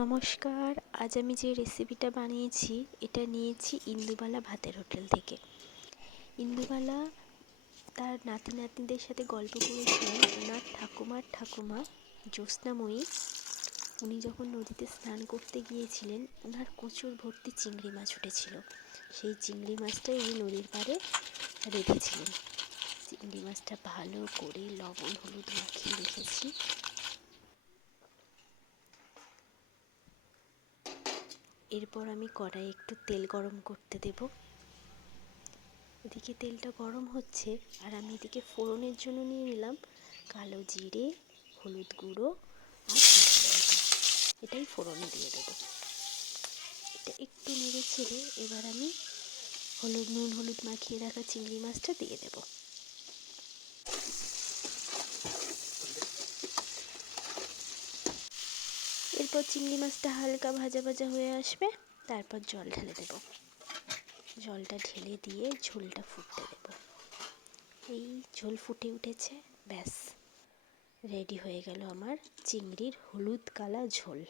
নমস্কার। আজ আমি যে রেসিপিটা বানিয়েছি এটা নিয়েছি ইন্দুবালা ভাতের হোটেল থেকে। ইন্দুবালা তার নাতি নাতনিদের সাথে গল্প করেছিলেন। ওনার ঠাকুমা জ্যোৎস্নাময়ী, উনি যখন নদীতে স্নান করতে গিয়েছিলেন ওনার কোঁচর ভর্তি চিংড়ি মাছ উঠেছিল। সেই চিংড়ি মাছটাই উনি নদীর পাড়ে রেঁধেছিলেন। চিংড়ি মাছটা ভালো করে লবণ হলুদ মাখিয়ে রেখেছি। এরপর আমি কড়াইয়ে একটু তেল গরম করতে দেব। এদিকে তেলটা গরম হচ্ছে আর আমি এদিকে ফোড়নের জন্য নিয়ে নিলাম কালো জিরে, হলুদ গুঁড়ো আর কাঁচা লঙ্কা। এটাই ফোড়নে দিয়ে দেবো। এটা একটু নেড়ে ছেড়ে এবার আমি নুন হলুদ মাখিয়ে রাখা চিংড়ি মাছটা দিয়ে দেব। এরপর চিংড়ি মাছটা হালকা ভাজা ভাজা হয়ে আসবে, তারপর জল ঢেলে দেব। জলটা ঢেলে দিয়ে ঝোলটা ফুটতে দেব। এই ঝোল ফুটে উঠেছে, ব্যাস রেডি হয়ে গেল আমার চিংড়ির হলুদ কালা ঝোল।